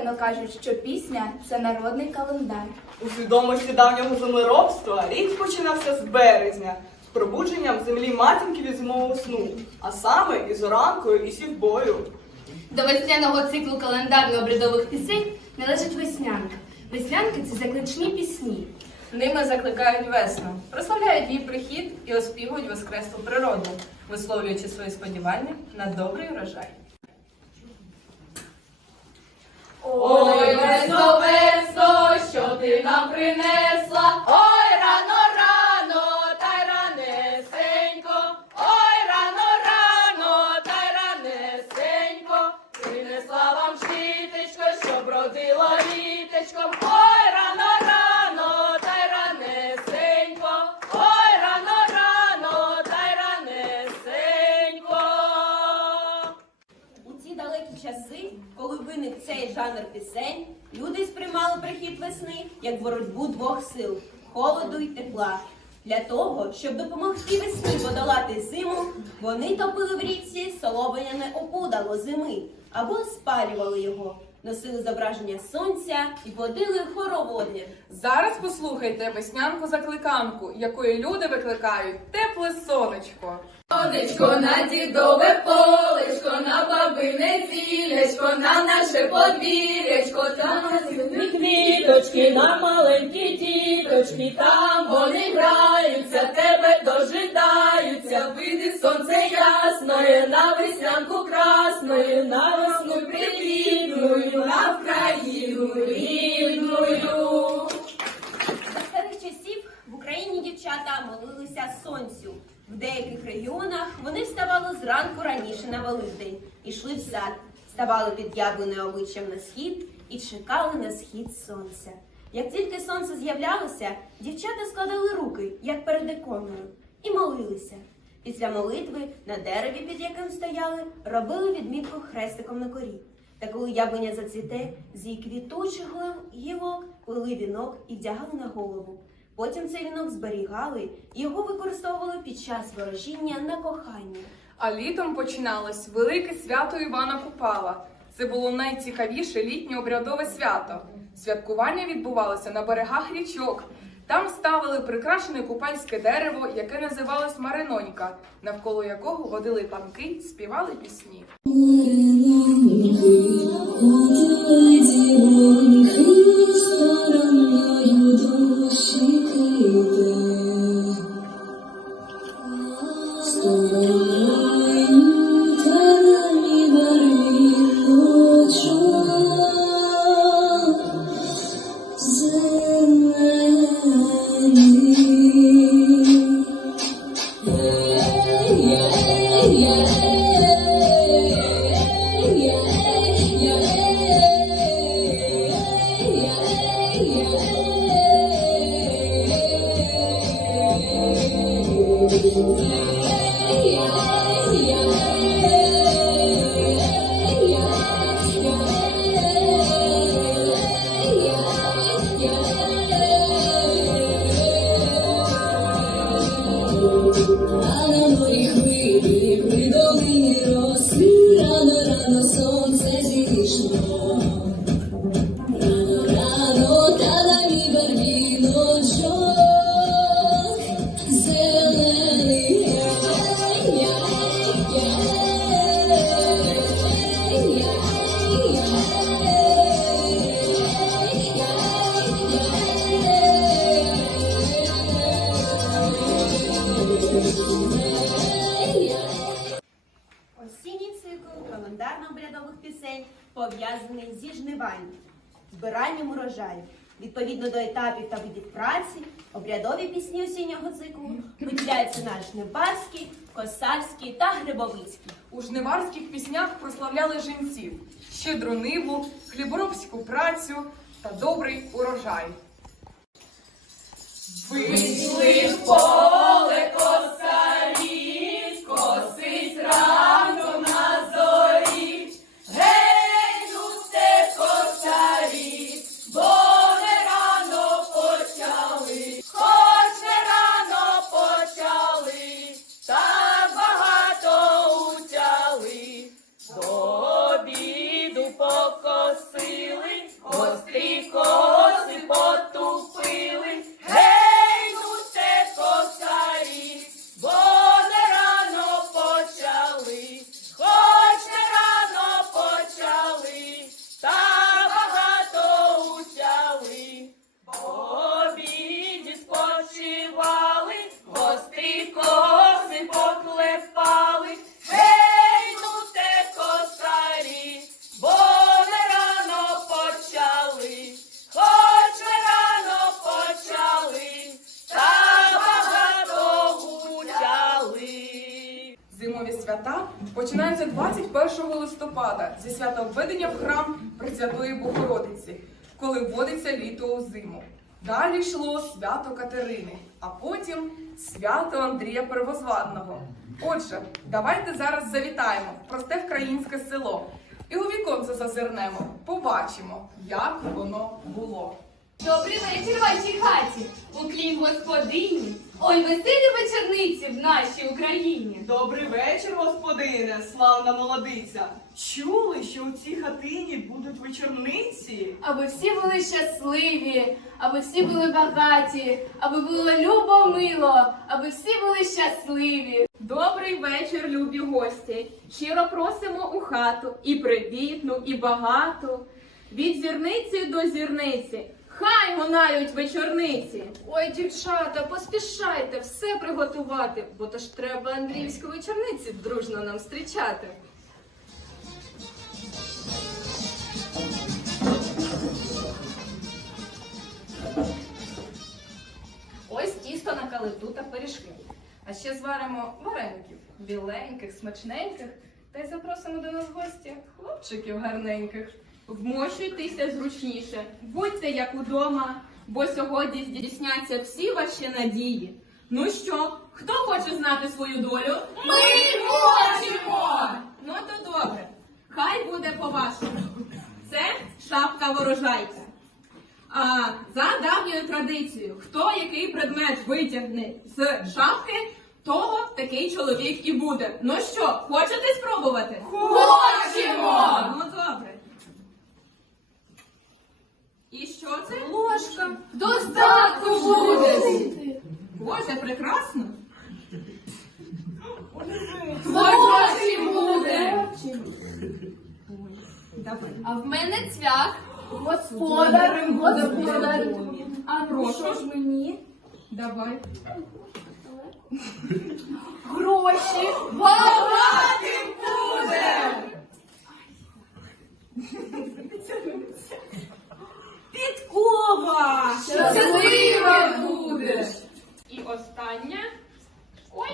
недаремно кажуть, що пісня це народний календар. У свідомості давнього землеробства рік починався з березня, з пробудженням землі матінки від зимового сну, а саме із оранкою і сівбою. До весняного циклу календарно-обрядових пісень належить веснянка. Веснянки це закличні пісні. Ними закликають весну, прославляють її прихід і оспівують воскреслу природу, висловлюючи свої сподівання на добрий урожай. Ой, весно, весно, що ти нам принесла? Ой, рано, двох сил холоду й тепла. Для того, щоб допомогти весні подолати зиму, вони топили в річці солов'яне опудало зими або спалювали його, носили зображення сонця і водили хороводи. Зараз послухайте веснянку закликанку, якою люди викликають тепле сонечко. Сонечко на дідове полечко, на бабине зілечко, на наше подвір'ячко, там цвітні квіточки, на маленькі діточки, там вони граються, тебе дожидаються, вийди сонце ясної, на веснянку красної, на весну привітною, на Вкраїну рідною. За старих часів в Україні дівчата молилися сонцю. В деяких регіонах вони вставали зранку раніше на Великдень, ішли в сад, ставали під яблуною обличчям на схід і чекали на схід сонця. Як тільки сонце з'являлося, дівчата складали руки, як перед іконою, і молилися. Після молитви на дереві, під яким стояли, робили відмітку хрестиком на корі. Та коли яблуня зацвіте, з її квітучих гілок плели вінок і вдягали на голову. Потім цей вінок зберігали і його використовували під час ворожіння на кохання. А літом починалось велике свято Івана Купала. Це було найцікавіше літнє обрядове свято. Святкування відбувалося на берегах річок. Там ставили прикрашене купальське дерево, яке називалось Маринонька, навколо якого водили панки, співали пісні. Мариноньки, дівоньки, стороною душі киде. Осінній цикл календарно-обрядових пісень пов'язаний зі жниванням, збиранням урожаю. Відповідно до етапів та видів праці, обрядові пісні осіннього циклу виділяються на жниварські, косарські та грибовицькі. У жниварських піснях прославляли жінців, щедру ниву, хліборобську працю та добрий урожай. Вийшли в Пресвятої Богородиці, коли вводиться літо у зиму. Далі йшло свято Катерини, а потім свято Андрія Первозвадного. Отже, давайте зараз завітаємо в просте вкраїнське село і у віконце зазирнемо, побачимо, як воно було. Добрий вечір вашій хаті, уклін господині. Ой, веселі вечорниці в нашій Україні. Добрий вечір, господине, славна молодиця. Чули, що у цій хатині будуть вечорниці? Аби всі були щасливі, аби всі були багаті, аби було любо мило, аби всі були щасливі. Добрий вечір, любі гості. Щиро просимо у хату і привітну, і багату. Від зірниці до зірниці. Хай лунають вечорниці. Ой, дівчата, поспішайте все приготувати, бо то ж треба Андріївську вечорниці дружно нам зустрічати. Ось тісто на калиту та пиріжки. А ще зваримо вареників, біленьких, смачненьких, та й запросимо до нас в гості хлопчиків гарненьких. Вмощуйтеся зручніше, будьте як удома, бо сьогодні здійсняться всі ваші надії. Ну що, хто хоче знати свою долю? Ми хочемо! Ну то добре, хай буде по-вашому. Це шапка ворожайка. А за давньою традицією, хто який предмет витягне з шапки, того такий чоловік і буде. Ну що, хочете спробувати? Хочемо! Ну добре. І що це? Ложка. Достатку буде. Боже, прекрасно. Гроші буде. Давай. А в мене цвях. Господар, господар. А ну що ж мені? Давай. Гроші. Багатим буде! Підкова! Щаслива будеш. І останнє. Ой,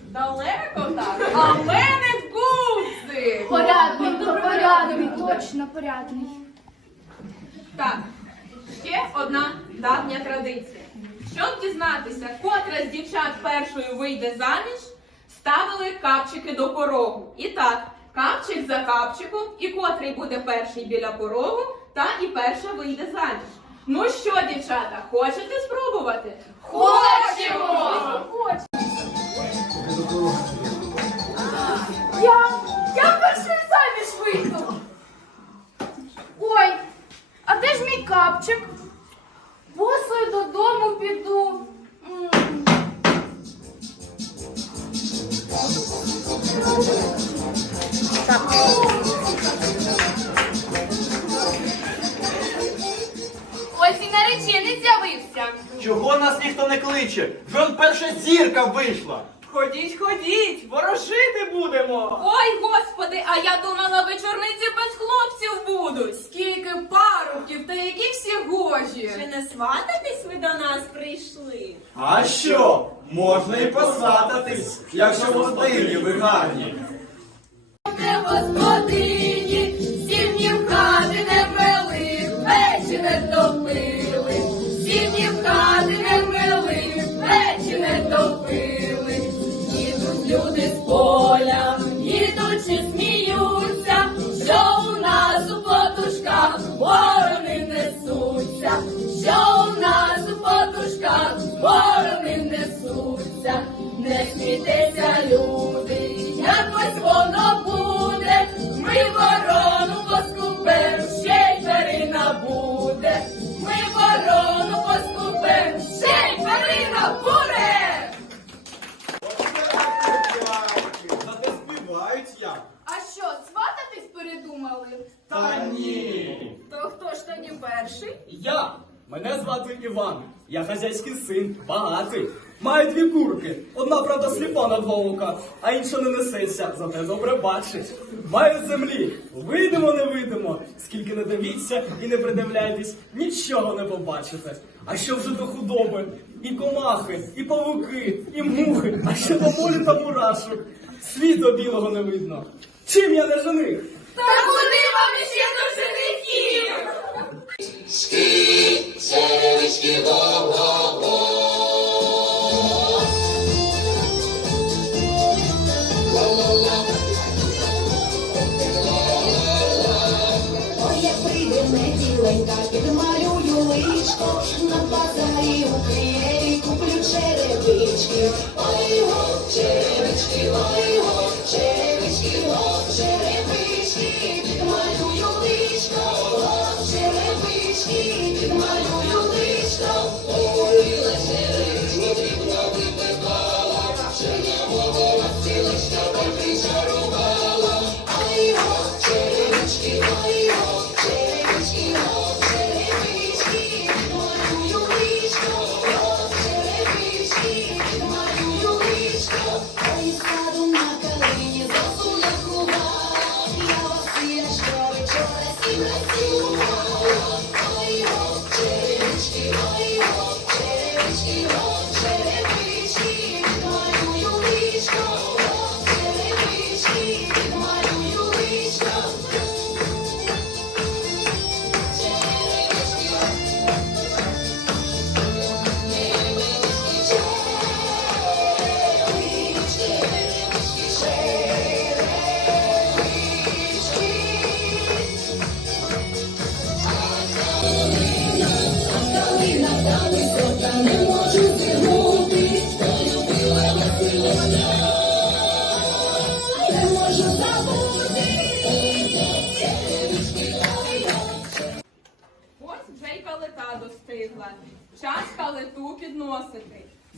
далеко так. А в мене гудзик. Порядний, то порядний, точно порядний. Так, ще одна давня традиція. Щоб дізнатися, котра з дівчат першою вийде заміж, ставили капчики до порогу. І так, капчик за капчиком, і котрий буде перший біля порогу, та і перша вийде заміж. Ну що, дівчата, хочете спробувати? Хочемо! Я, я перший заміж вийду. Ой, а де ж мій капчик? Босою додому піду. М. з'явився. Чого нас ніхто не кличе? Вже он перша зірка вийшла. Ходіть, ходіть, ворожити будемо. Ой, господи, а я думала, вечорниці без хлопців будуть. Скільки парубків та які всі гожі. Чи не свататись ви до нас прийшли? А що? Можна і посадитись, якщо господині ви гарні. Не господині, сім днів хати не Dímelo, ж тоді перший? Я. Мене звати Іван. Я хазяйський син, багатий. Маю дві курки. Одна, правда, сліпа на два ока, а інша не несеться, зате добре бачить. Маю землі. Вийдемо, не вийдемо. Скільки не дивіться і не придивляйтесь, нічого не побачите. А що вже до худоби? І комахи, і павуки, і мухи, а що до молі та мурашок. Світу білого не видно. Чим я не жених? Та куди вам ще до? Ой, як прийде неділенька, підмалюю личко, на базарі у черевички. Ой, гоп, черевички, ой, черевички,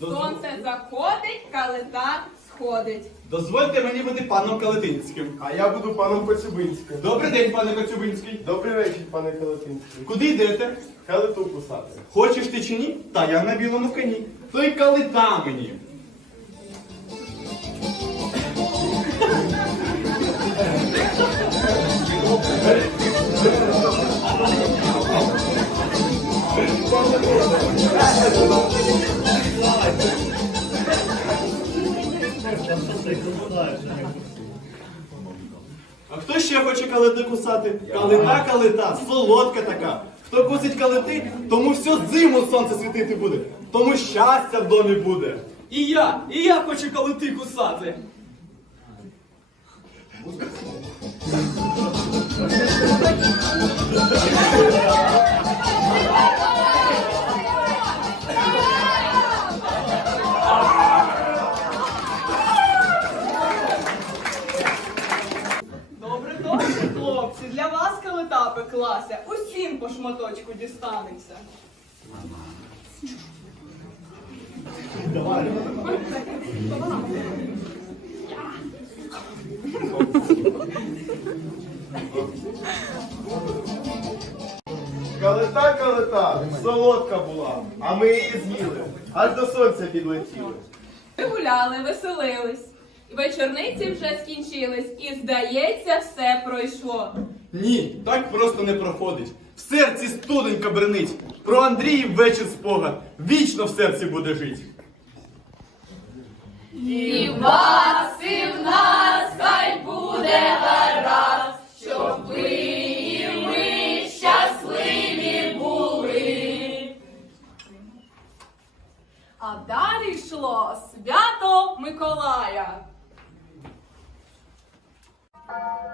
Сонце заходить, калита сходить. Дозвольте мені бути паном Калетинським. А я буду паном Коцюбинським. Добрий день, пане Коцюбинський. Добрий вечір, пане Калетинський. Куди йдете? Калиту кусати. Хочеш ти чи ні? Та я на білому коні. То й калита мені. А хто ще хоче калити кусати? Калита, калита, солодка така. Хто кусить калити, тому всю зиму сонце світити буде, тому щастя в домі буде. І я, і я хочу калити кусати. вас пеклася, усім по шматочку дістанеться. Калита. калита солодка була, а ми її з'їли. Аж до сонця підлетіли. Ми гуляли, веселились. Вечорниці вже скінчились, і здається, все пройшло. Ні, так просто не проходить. В серці студенька бренить. Про Андріїв вечір спогад. Вічно в серці буде жить. І в вас, і в нас хай буде гаразд, щоб ви і ми щасливі були. А далі йшло свято Миколая. Música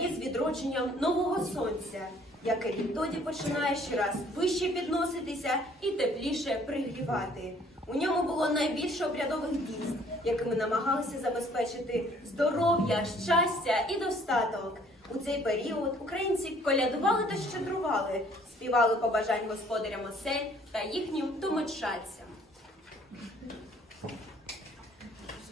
із відродженням нового сонця, яке відтоді починає щораз вище підноситися і тепліше пригрівати. У ньому було найбільше обрядових дійств, якими намагалися забезпечити здоров'я, щастя і достаток. У цей період українці колядували та щедрували, співали побажань господарям осель та їхнім домочадцям.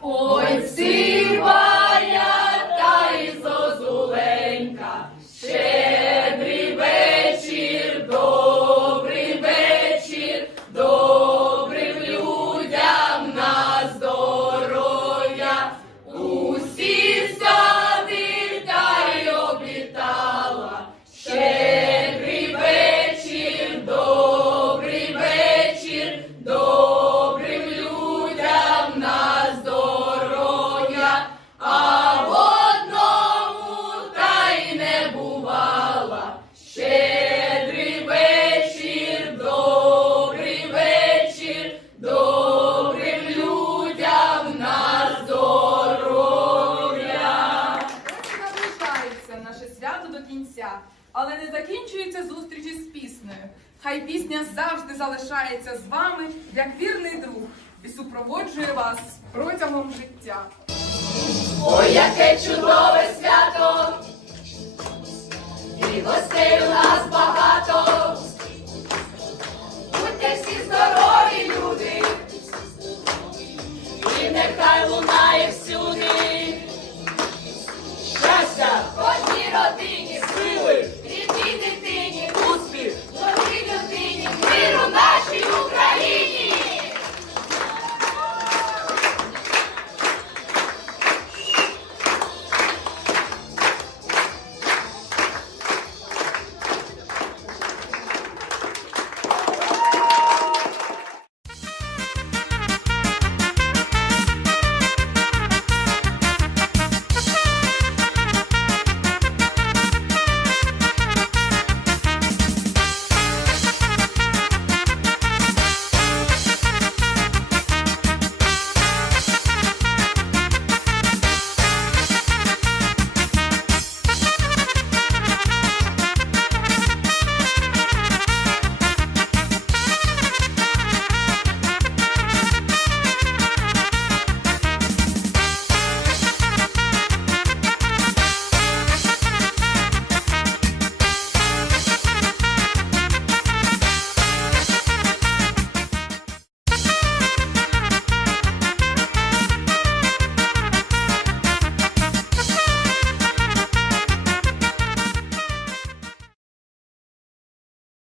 Ой, сивая пісня завжди залишається з вами як вірний друг і супроводжує вас протягом життя. Ой, яке чудове свято! І гостей у нас багато. Будьте всі здорові, люди, і нехай лунає всі.